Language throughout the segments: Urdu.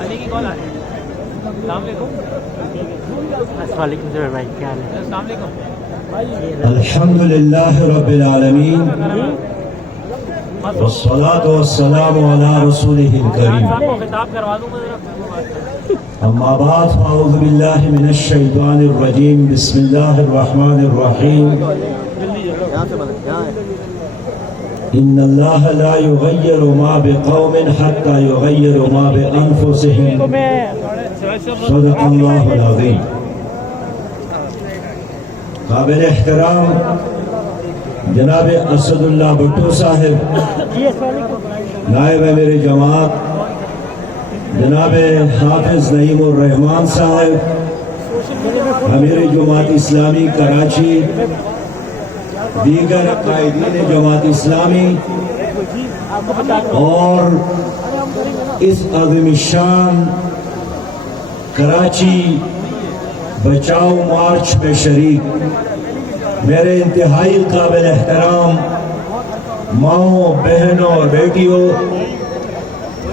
علی کی کال آ رہی ہے. السلام علیکم. وعلیکم السلام بھائی، کیا حال ہے؟ السلام علیکم. الحمد للہ رب العالمین والصلاة والسلام علی رسولہ الکریم. آپ کو خطاب کروا دوں گا ذرا. اما بعد فاعوذ باللہ من الشیطان الرجیم بسم اللہ الرحمن الرحیم. ان اللہ لا یغیر ما بقوم حتی یغیر ما بانفسهم. صدق اللہ العظیم. قابل احترام جناب اسد اللہ بھٹو صاحب، نائب امیر جماعت جناب حافظ نعیم الرحمان صاحب، امیر جماعت اسلامی کراچی، دیگر قائدین جماعت اسلامی اور اس عظیم الشان کراچی بچاؤ مارچ میں شریک میرے انتہائی قابل احترام ماؤں، بہنوں اور بیٹیوں،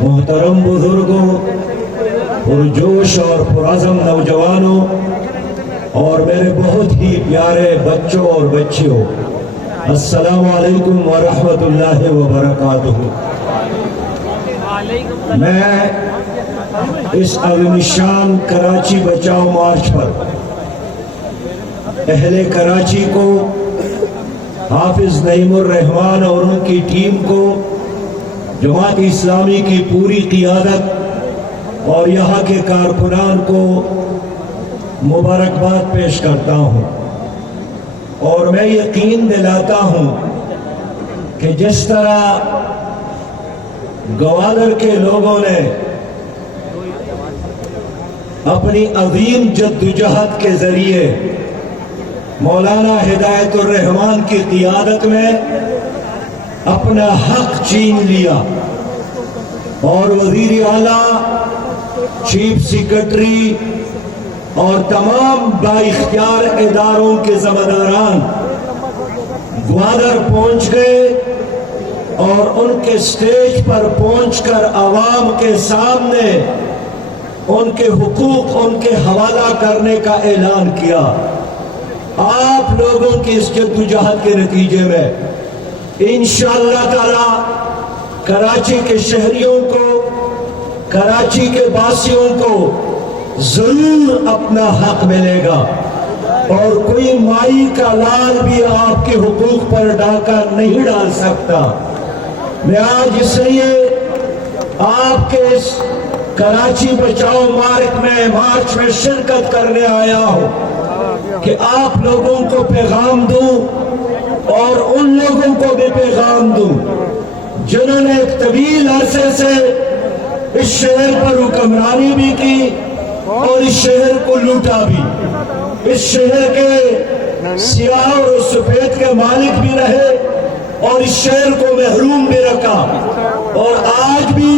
محترم بزرگوں، پرجوش اور پرعزم نوجوانوں اور میرے بہت ہی پیارے بچوں اور بچیوں، السلام علیکم ورحمۃ اللہ وبرکاتہ. میں اس عظیم شان کراچی بچاؤ مارچ پر اہل کراچی کو، حافظ نعیم الرحمان اور ان کی ٹیم کو، جماعت اسلامی کی پوری قیادت اور یہاں کے کارکنان کو مبارکباد پیش کرتا ہوں. اور میں یقین دلاتا ہوں کہ جس طرح گوادر کے لوگوں نے اپنی عظیم جدوجہد کے ذریعے مولانا ہدایت الرحمان کی قیادت میں اپنا حق چھین لیا اور وزیر اعلیٰ، چیف سیکرٹری اور تمام بااختیار اداروں کے ذمہ داران گوادر پہنچ گئے اور ان کے سٹیج پر پہنچ کر عوام کے سامنے ان کے حقوق ان کے حوالہ کرنے کا اعلان کیا. آپ لوگوں کی اس جدوجہد کے نتیجے میں انشاءاللہ تعالی کراچی کے شہریوں کو، کراچی کے باسیوں کو ضرور اپنا حق ملے گا اور کوئی مائی کا لال بھی آپ کے حقوق پر ڈاکہ نہیں ڈال سکتا. میں آج اس لیے آپ کے اس کراچی بچاؤ مارچ میں شرکت کرنے آیا ہوں کہ آپ لوگوں کو پیغام دوں اور ان لوگوں کو بھی پیغام دوں جنہوں نے ایک طویل عرصے سے اس شہر پر حکمرانی بھی کی اور اس شہر کو لوٹا بھی، اس شہر کے سیاہ اور سفید کے مالک بھی رہے اور اس شہر کو محروم بھی رکھا، اور آج بھی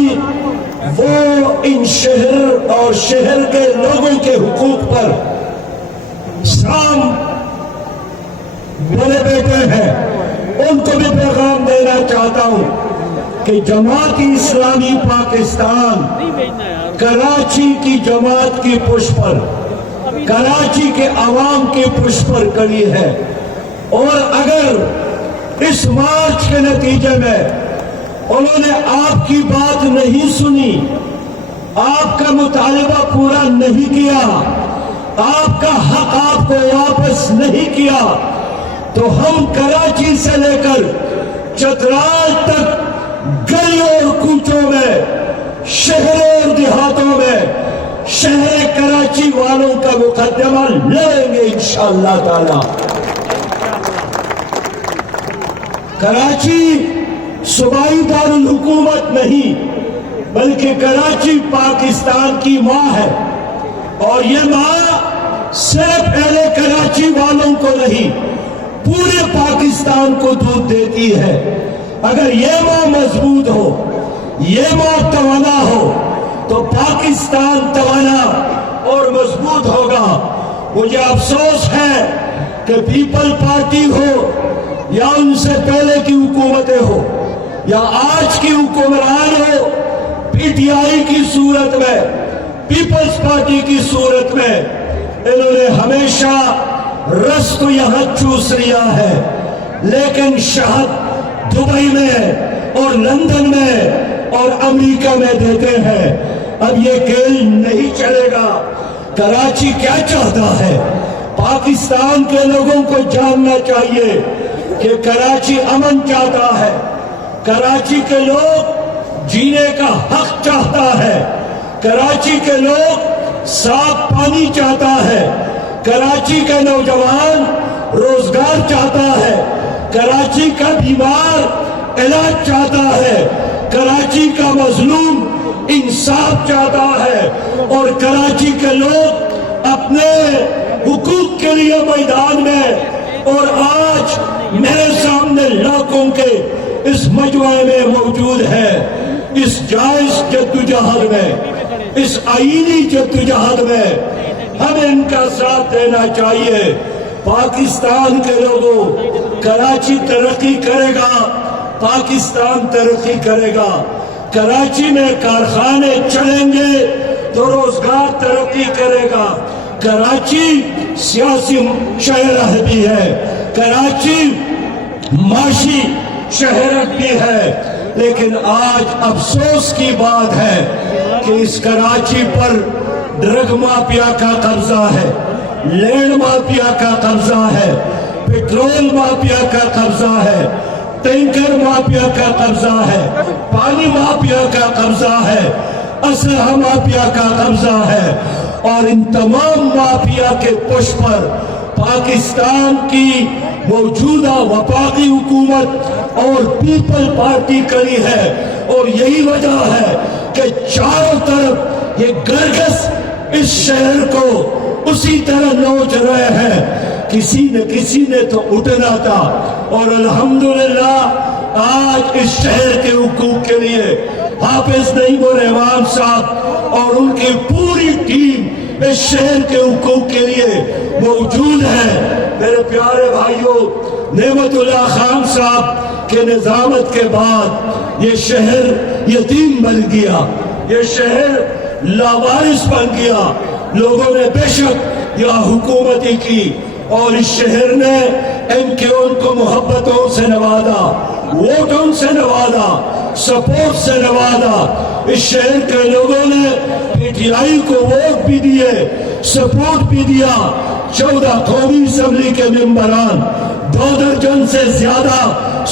وہ ان شہر اور شہر کے لوگوں کے حقوق پر سام بڑے بیٹے ہیں. ان کو بھی پیغام دینا چاہتا ہوں کہ جماعت اسلامی پاکستان کراچی کی جماعت کی پشت پر، کراچی کے عوام کی پشت پر کڑی ہے، اور اگر اس مارچ کے نتیجے میں انہوں نے آپ کی بات نہیں سنی، آپ کا مطالبہ پورا نہیں کیا، آپ کا حق آپ کو واپس نہیں کیا، تو ہم کراچی سے لے کر چترال تک گلیوں اور کوچوں میں، شہروں اور دیہاتوں میں شہر کراچی والوں کا مقدمہ لڑیں گے انشاءاللہ تعالی. کراچی صوبائی دارالحکومت نہیں بلکہ کراچی پاکستان کی ماں ہے، اور یہ ماں صرف اہل کراچی والوں کو نہیں پورے پاکستان کو دودھ دیتی ہے. اگر یہ ماں مضبوط ہو، یہ ماں توانا ہو، تو پاکستان توانا اور مضبوط ہوگا. مجھے افسوس ہے کہ پیپل پارٹی ہو یا ان سے پہلے کی حکومتیں ہو، یا آج کی حکمران ہو پی ٹی آئی کی صورت میں، پیپلز پارٹی کی صورت میں، انہوں نے ہمیشہ رس تو یہاں چوس لیا ہے، لیکن شہد دبئی میں اور لندن میں اور امریکہ میں دیتے ہیں۔ اب یہ کھیل نہیں چلے گا۔ کراچی کیا چاہتا ہے؟ پاکستان کے لوگوں کو جاننا چاہیے کہ کراچی امن چاہتا ہے، کراچی کے لوگ جینے کا حق چاہتا ہے، کراچی کے لوگ صاف پانی چاہتا ہے، کراچی کا نوجوان روزگار چاہتا ہے، کراچی کا بیمار علاج چاہتا ہے، کراچی کا مظلوم انصاف چاہتا ہے، اور کراچی کے لوگ اپنے حقوق کے لیے میدان میں۔ اور آج میرے سامنے لاکھوں کے اس مجمع میں موجود ہے۔ اس جائز جدوجہد میں، اس آئینی جدوجہد میں ہمیں ان کا ساتھ دینا چاہیے۔ پاکستان کے لوگوں، کراچی ترقی کرے گا، پاکستان ترقی کرے گا۔ کراچی میں کارخانے چلیں گے تو روزگار ترقی کرے گا۔ کراچی سیاسی شہر بھی ہے، کراچی معاشی شہر بھی ہے، لیکن آج افسوس کی بات ہے کہ اس کراچی پر ڈرگ مافیا کا قبضہ ہے، لینڈ مافیا کا قبضہ ہے، پیٹرول مافیا کا قبضہ ہے، ٹینکر مافیا کا قبضہ ہے، پانی مافیا کا قبضہ ہے، اسلحہ مافیا کا قبضہ ہے، اور ان تمام مافیا کے پش پر پاکستان کی موجودہ وفاقی حکومت اور پیپل پارٹی کری ہے۔ اور یہی وجہ ہے کہ چاروں طرف یہ گرگس اس شہر کو اسی طرح نوچ رہے ہیں۔ کسی نے تو اٹھنا تھا، اور الحمدللہ آج اس شہر کے حقوق کے لیے حافظ نعیم الرحمان صاحب اور ان کی پوری ٹیم اس شہر کے حقوق کے لیے موجود ہے۔ میرے پیارے بھائیوں، نعمت اللہ خان صاحب کے نظامت کے بعد یہ شہر یتیم بن گیا، یہ شہر لاوارث بن گیا۔ لوگوں نے بے شک یہ حکومتی کی، اور اس شہر نے ان کو محبتوں سے نوازا، ووٹوں سے نوازا، سپورٹ سے نوازا۔ اس شہر کے لوگوں نے پی ٹی آئی کو ووٹ بھی دیے، سپورٹ بھی دیا۔ 14 قومی اسمبلی کے ممبران، 2 درجن سے زیادہ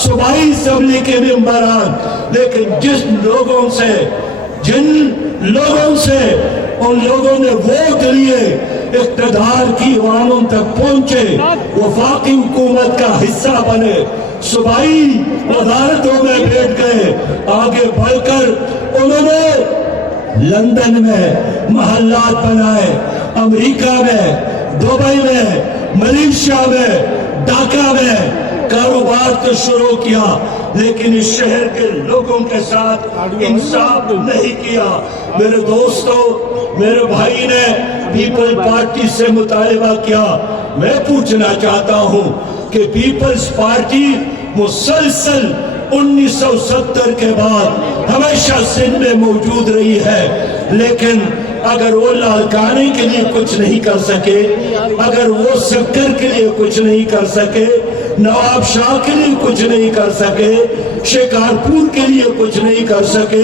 صوبائی اسمبلی کے ممبران، لیکن جن لوگوں سے ان لوگوں نے ووٹ لیے، اقتدار کی عواموں تک پہنچے، وفاقی حکومت کا حصہ بنے، صوبائی وزارتوں میں بیٹھ گئے، آگے بڑھ کر انہوں نے لندن میں محلات بنائے، امریکہ میں، دبئی میں، ملیشیا میں، ڈھاکہ میں کاروبار تو شروع کیا، لیکن اس شہر کے لوگوں کے ساتھ انصاف نہیں کیا۔ میرے دوستوں، میرے بھائی نے پیپل پارٹی سے مطالبہ کیا۔ میں پوچھنا چاہتا ہوں کہ پیپلز پارٹی مسلسل 1970 کے بعد ہمیشہ سندھ میں موجود رہی ہے، لیکن اگر وہ لالکانے کے لیے کچھ نہیں کر سکے، اگر وہ سکر کے لیے کچھ نہیں کر سکے، نواب شاہ کے لیے کچھ نہیں کر سکے، شکارپور کے لیے کچھ نہیں کر سکے،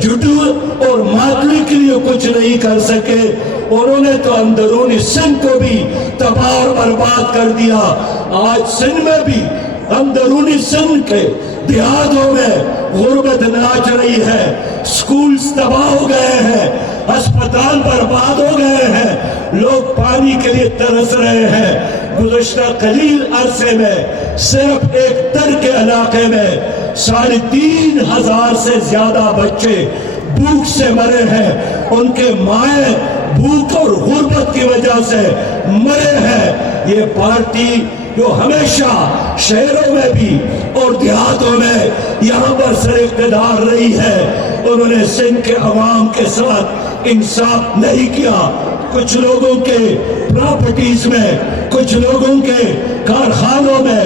جٹو اور ماتلی کے لیے کچھ نہیں کر سکے، انہوں نے تو اندرونی سندھ کو بھی تباہ اور برباد کر دیا۔ آج سندھ میں بھی اندرونی سندھ کے دیہاتوں میں غربت ناچ رہی ہے، سکولز تباہ ہو گئے ہیں، ہسپتال برباد ہو گئے ہیں، لوگ پانی کے لیے ترس رہے ہیں۔ گزشتہ قلیل عرصے میں صرف ایک تر کے علاقے میں 3500 سے زیادہ بچے بھوک سے مرے ہیں، ان کے مائیں بھوک اور غربت کی وجہ سے مرے ہیں۔ یہ پارٹی جو ہمیشہ شہروں میں بھی اور دیہاتوں میں یہاں پر سر اقتدار رہی ہے، انہوں نے سندھ کے عوام کے ساتھ انصاف نہیں کیا۔ کچھ لوگوں کے پراپرٹیز میں، کچھ لوگوں کے کارخانوں میں،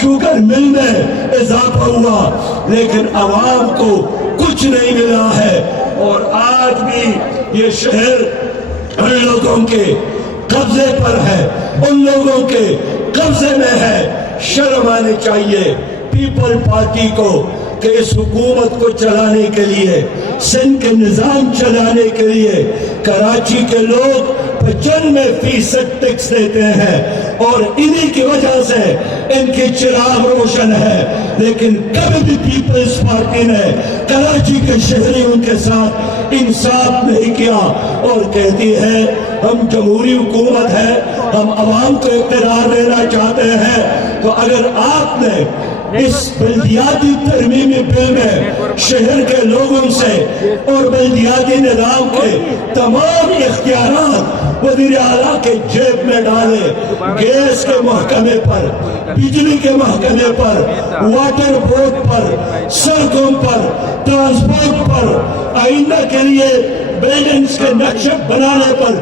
شوگر مل میں اضافہ ہوا، لیکن عوام کو کچھ نہیں ملا ہے۔ اور آج بھی یہ شہر ان لوگوں کے قبضے پر ہے، ان لوگوں کے قبضے میں ہے۔ شرم آنی چاہیے پیپل پارٹی کو کہ اس حکومت کو چلانے کے لیے، سندھ کے نظام چلانے کے لیے کراچی کے لوگ 95% ٹیکس دیتے ہیں، اور انہی کی وجہ سے ان کی چراغ روشن ہے۔ لیکن کبھی بھی پیپلز پارٹی نے کراچی کے شہریوں کے ساتھ انصاف نہیں کیا، اور کہتی ہے ہم جمہوری حکومت ہے، ہم عوام کو اقتدار دینا چاہتے ہیں۔ تو اگر آپ نے اس بلدیاتی ترمیمی بل میں شہر کے لوگوں سے اور بلدیاتی نظام کے تمام اختیارات وزیر اعلیٰ کے جیب میں ڈالے، گیس کے محکمے پر، بجلی کے محکمے پر، واٹر بورڈ پر، سڑکوں پر، ٹرانسپورٹ پر، آئندہ کے لیے بلڈنگز کے نقشے بنانے پر،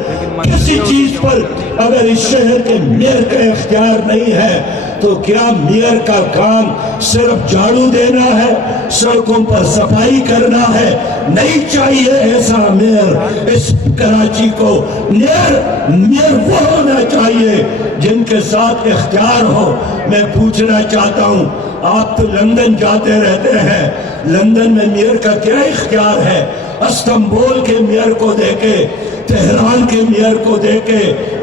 کسی چیز پر اگر اس شہر کے میئر کا اختیار نہیں ہے، تو کیا میئر کا کام صرف جھاڑو دینا ہے، سڑکوں پر صفائی کرنا ہے؟ نہیں چاہیے ایسا میئر اس کراچی کو۔ میئر وہ ہونا چاہیے جن کے ساتھ اختیار ہو۔ میں پوچھنا چاہتا ہوں، آپ تو لندن جاتے رہتے ہیں، لندن میں میئر کا کیا اختیار ہے؟ استنبول کے میئر کو دیکھے، تہران کے میئر کو دیکھے،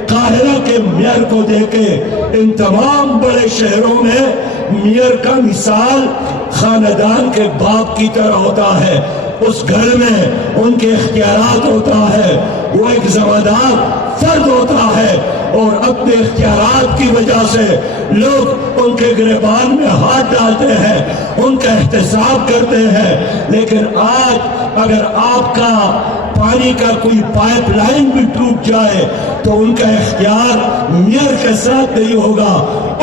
قاہرہ کے میئر کو دیکھے، ان تمام بڑے شہروں میں میئر کا مثال خاندان کے باپ کی طرح ہوتا ہے۔ اس گھر میں ان کے اختیارات ہوتا ہے، وہ ایک ذمہ دار فرد ہوتا ہے، اور اپنے اختیارات کی وجہ سے لوگ ان کے گریبان میں ہاتھ ڈالتے ہیں، ان کا احتساب کرتے ہیں۔ لیکن آج اگر آپ کا پانی کا کوئی پائپ لائن بھی ٹوٹ جائے تو ان کا اختیار میئر کے ساتھ نہیں ہوگا،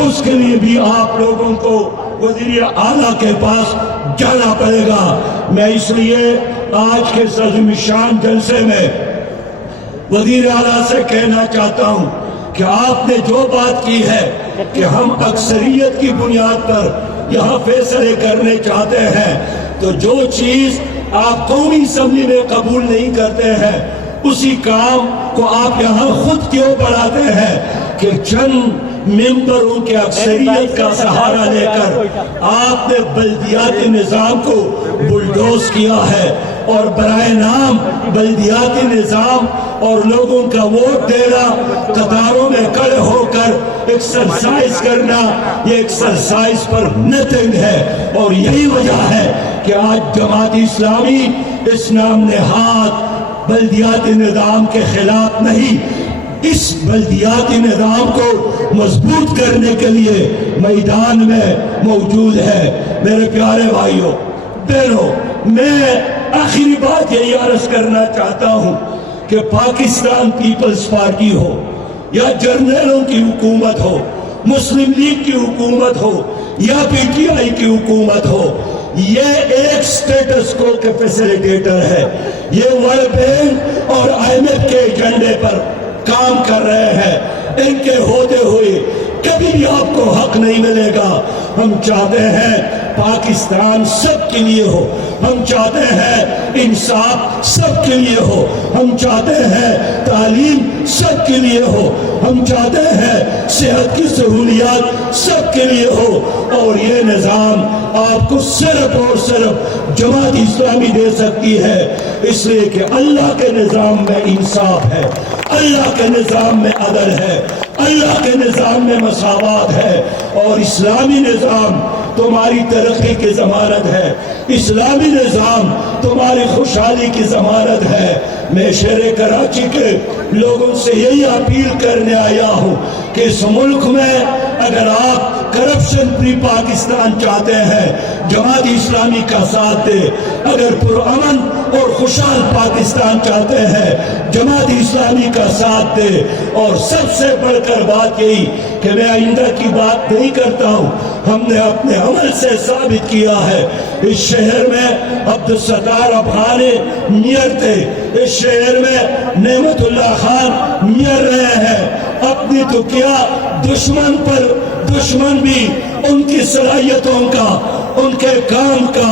اس کے لیے بھی آپ لوگوں کو وزیر اعلیٰ کے پاس جانا پڑے گا۔ میں اس لیے آج کے عظیم شان جلسے میں وزیر اعلیٰ سے کہنا چاہتا ہوں کہ آپ نے جو بات کی ہے کہ ہم اکثریت کی بنیاد پر یہاں فیصلے کرنے چاہتے ہیں، تو جو چیز آپ قومی اسمبلی میں قبول نہیں کرتے ہیں، اسی کام کو آپ یہاں خود کیوں بڑھاتے ہیں کہ چند ممبروں کے اکثریت کا سہارا لے کر آپ نے بلدیاتی نظام کو بلڈوز کیا ہے، اور برائے نام بلدیاتی نظام اور لوگوں کا ووٹ دینا، قطاروں میں کھڑے ہو کر ایکسرسائز کرنا، یہ ایکسرسائز پر نتھنگ ہے۔ اور یہی وجہ ہے کہ آج جماعت اسلامی اس نام نہاد بلدیاتی نظام کے خلاف نہیں، اس بلدیاتی نظام کو مضبوط کرنے کے لیے میدان میں موجود ہے۔ میرے پیارے بھائیوں بہنوں، میں آخری بات یہی عرض کرنا چاہتا ہوں کہ پاکستان پیپلز پارٹی ہو یا جرنیلوں کی حکومت ہو، مسلم لیگ کی حکومت ہو یا پی ٹی آئی کی حکومت ہو، یہ ایک سٹیٹس کو کے فیسیلیٹیٹر ہے۔ یہ ورلڈ بینک اور آئی ایم ایف کے ایجنڈے پر کام کر رہے ہیں۔ ان کے ہوتے ہوئے کبھی بھی آپ کو حق نہیں ملے گا۔ ہم چاہتے ہیں پاکستان سب کے لیے ہو، ہم چاہتے ہیں انصاف سب کے لیے ہو، ہم چاہتے ہیں تعلیم سب کے لیے ہو، ہم چاہتے ہیں صحت کی سہولیات سب کے لیے ہو، اور یہ نظام آپ کو صرف اور صرف جماعت اسلامی دے سکتی ہے، اس لیے کہ اللہ کے نظام میں انصاف ہے، اللہ کے نظام میں عدل ہے، اللہ کے نظام میں مساوات ہے، اور اسلامی نظام تمہاری ترقی کی ضمانت ہے، اسلامی نظام تمہاری خوشحالی کی ضمانت ہے۔ میں شہر کراچی کے لوگوں سے یہی اپیل کرنے آیا ہوں کہ اس ملک میں اگر آپ کرپشن فری پاکستان چاہتے ہیں جماعت اسلامی کا ساتھ دے. اگر پرامن اور خوشحال پاکستان چاہتے ہیں جماعت اسلامی کا ساتھ دے. اور سب سے بڑھ کر بات یہی کہ میں آئندہ کی بات نہیں کرتا ہوں, ہم نے اپنے عمل سے ثابت کیا ہے. اس شہر میں عبدالستار افغان میئر تھے, اس شہر میں نعمت اللہ خان میئر رہے ہیں. اپنی تو کیا دشمن پر دشمن بھی ان کی صلاحیتوں کا, ان کے کام کا,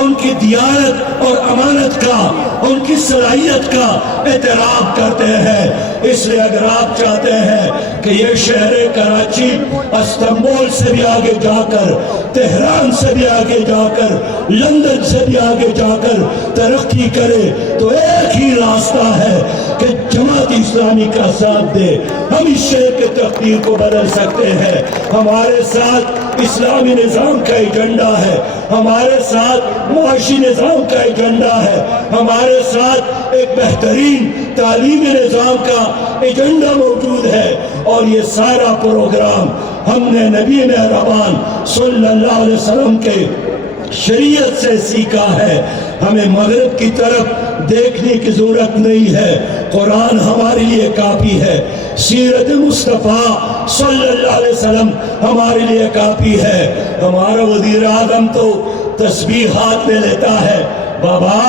ان کی دیانت اور امانت کا, ان کی صلاحیت کا اعتراف کرتے ہیں. اس لیے اگر آپ چاہتے ہیں کہ یہ شہر کراچی استنبول سے بھی آگے جا کر, تہران سے بھی آگے جا کر, لندن سے بھی آگے جا کر ترقی کرے تو ایک ہی راستہ ہے کہ جماعت اسلامی کا ساتھ دے. ہم اس شہر کے تقدیر کو بدل سکتے ہیں. ہمارے ساتھ اسلامی نظام کا ایجنڈا ہے, ہمارے ساتھ معاشی نظام کا ایجنڈا ہے, ہمارے ساتھ ایک بہترین تعلیمی نظام کا ایجنڈا موجود ہے. اور یہ سارا پروگرام ہم نے نبی مہربان صلی اللہ علیہ وسلم کے شریعت سے سیکھا ہے. ہمیں مغرب کی طرف دیکھنے کی ضرورت نہیں ہے. قرآن ہمارے لیے کافی ہے, سیرت مصطفیٰ صلی اللہ علیہ وسلم ہمارے لیے کافی ہے. ہمارا وزیر اعظم تو تسبیح ہاتھ میں لیتا ہے. بابا,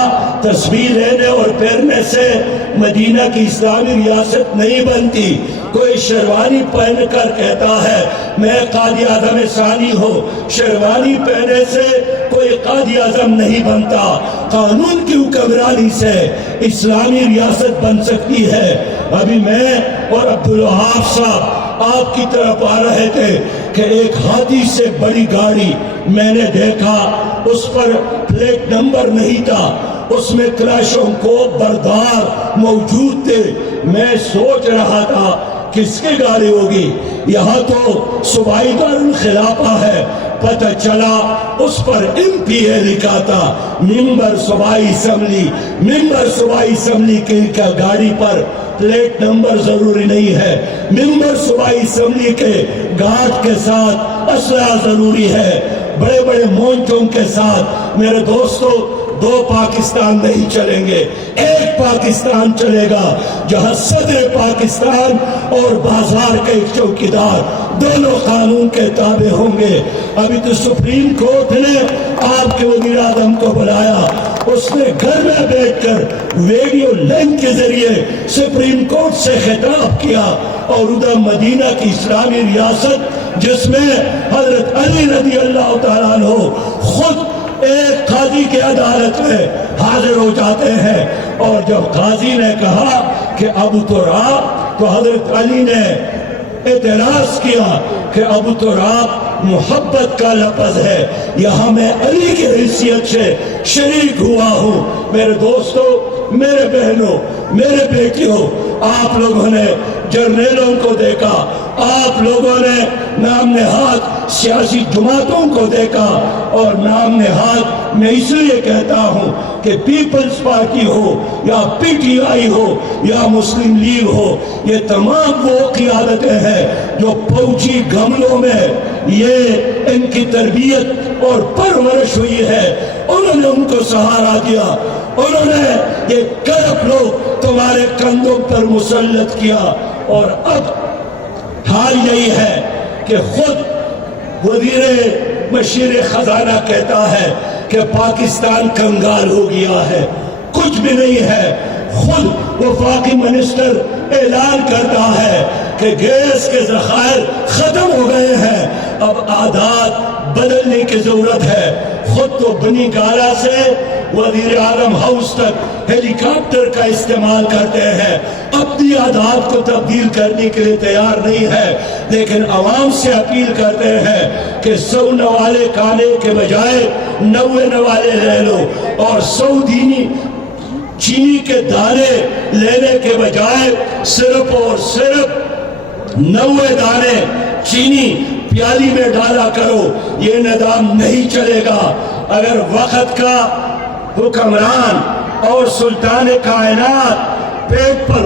تسبیح لینے اور پھیرنے سے مدینہ کی اسلامی ریاست نہیں بنتی. کوئی شیروانی پہن کر کہتا ہے میں قائد اعظم ثانی ہوں, شیروانی پہنے سے کوئی قائد اعظم نہیں بنتا. قانون کی حکمرانی سے اسلامی ریاست بن سکتی ہے. ابھی میں اور عبدالوہاب صاحب آپ کی طرف آ رہے تھے کہ ایک ہاتھی سے بڑی گاڑی میں نے دیکھا, اس پر پلیٹ نمبر نہیں تھا, اس میں کلاشوں کو بردار موجود تھے. میں سوچ رہا تھا کس کی گاڑی ہوگی. یہاں تو صوبائی دارالخلافہ ہے, پتہ چلا اس پر MPA لکھا تھا, ممبر صوبائی اسمبلی. ممبر صوبائی اسمبلی کی گاڑی پر پلیٹ نمبر ضروری نہیں ہے. ممبر صوبائی اسمبلی کے گارڈ کے ساتھ اسلحہ ضروری ہے, بڑے بڑے مونچوں کے ساتھ. میرے دوستو, دو پاکستان نہیں چلیں گے, ایک پاکستان چلے گا جہاں صدر پاکستان اور بازار کے ایک چوکیدار دونوں قانون کے تابع ہوں گے. ابھی تو سپریم کورٹ نے آپ کے وزیر اعظم کو بلایا, اس نے گھر میں بیٹھ کر ویڈیو لنک کے ذریعے سپریم کورٹ سے خطاب کیا. اور ادھر مدینہ کی اسلامی ریاست جس میں حضرت علی رضی اللہ تعالیٰ عنہ خود ایک قاضی کی عدالت میں حاضر ہو جاتے ہیں. اور جب قاضی نے کہا کہ ابو تراب, تو حضرت علی نے اعتراض کیا کہ ابو تراب محبت کا لفظ ہے, یہاں میں علی کی حیثیت سے شریک ہوا ہوں. میرے دوستو, میرے بہنوں, میرے بیٹیوں, آپ لوگوں نے جرنیلوں کو دیکھا, آپ لوگوں نے نام نہاد سیاسی جماعتوں کو دیکھا, اور نام نہاد میں اس لیے کہتا ہوں کہ پیپلز پارٹی ہو یا PTI ہو یا مسلم لیگ ہو, یہ تمام وہ قیادتیں ہیں جو فوجی گملوں میں یہ ان کی تربیت اور پرورش ہوئی ہے. انہوں نے ان کو سہارا دیا, انہوں نے یہ کرپ لوگ تمہارے کندھوں پر مسلط کیا. اور اب حال یہی ہے کہ خود وزیر مشیر خزانہ کہتا ہے کہ پاکستان کنگال ہو گیا ہے, کچھ بھی نہیں ہے. خود وفاقی منسٹر اعلان کرتا ہے کہ گیس کے ذخائر ختم ہو گئے ہیں, اب عادات بدلنے کی ضرورت ہے. خود تو بنی گالا سے وزیر اعظم ہاؤس تک ہیلی کاپٹر کا استعمال کرتے ہیں, اپنی عادات کو تبدیل کرنے کے لیے تیار نہیں ہے. لیکن عوام سے اپیل کرتے ہیں کہ 100 نوالے کھانے کے بجائے 90 نوالے لے لو, اور 100 چینی کے دانے لینے کے بجائے صرف اور صرف 90 دانے چینی پیالی میں ڈالا کرو. یہ نظام نہیں چلے گا. اگر وقت کا حکمران اور سلطان کائنات پیٹ پر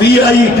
VIP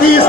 30